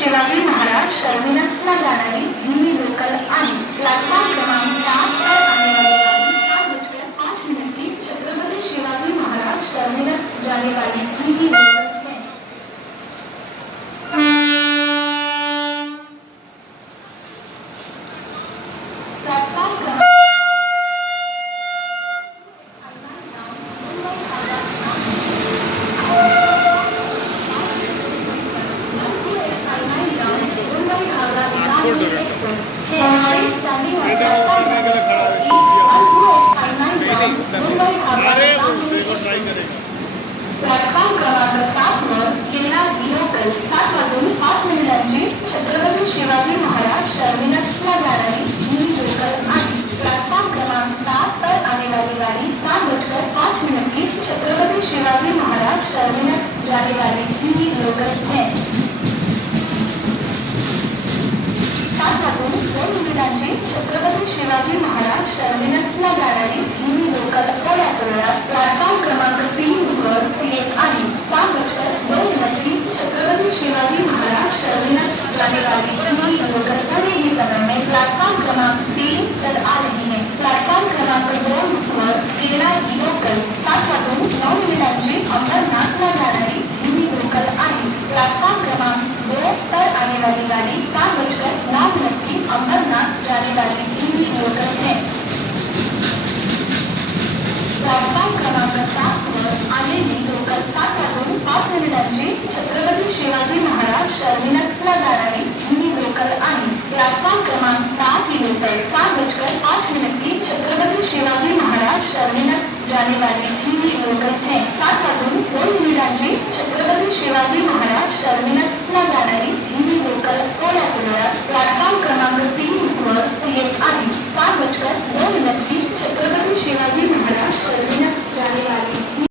शिवाजी महाराज टर्मिनसला जाणारी हिंदी लोकल आहे। प्लॅटफॉर्म क्रमांक 7 पर आने वाली गाड़ी 7:05 की छत्रपति शिवाजी महाराज टर्मिनस जाने वाली हिंदी लोकल है। प्लैटफॉर्म क्रमांक प्लॅटफॉर्म क्रमांक 7 वर येणारी लोकल 7:05 छत्रपती शिवाजी महाराज टर्मिनसला जाणारी हिंदी लोकल आहे। प्लॅटफॉर्म क्रमांक 7 पर आने वाली गाड़ी 7:05 की छत्रपति शिवाजी महाराज टर्मिनस जाने वाली हिंदी लोकल है। 7:02 छत्रपति शिवाजी महाराज टर्मिनसला जाणारी हिंदी लोकल प्लॅटफॉर्म क्रमांक 3 वर येत आहे। 7:02 की छत्रपति शिवाजी महाराज टर्मिनस जाने वाली हिंदी लोकल पूरे ही समय में प्लेटफॉर्म क्रमांक 3 पर आ रही है। प्लेटफॉर्म क्रमांक 2 वर येणारी लोकल 7:09 अंबरनाथला जाणारी हिंदी लोकल आहे। प्लेटफॉर्म क्रमांक 2 पर आने वाली गाड़ी 7:09 की अंबरनाथ जाने वाली हिंदी लोकल है। प्लॅटफॉर्म क्रमांक 7 वर आलेली लोकल 7:05 छत्रपती शिवाजी महाराज टर्मिनसला जाणारी हिंदी लोकल आहे। प्लॅटफॉर्म क्रमांक 7 की लोकल 7:05 की छत्रपती शिवाजी महाराज टर्मिनस जाने वाली हिंदी लोकल है। 7:02 छत्रपती शिवाजी महाराज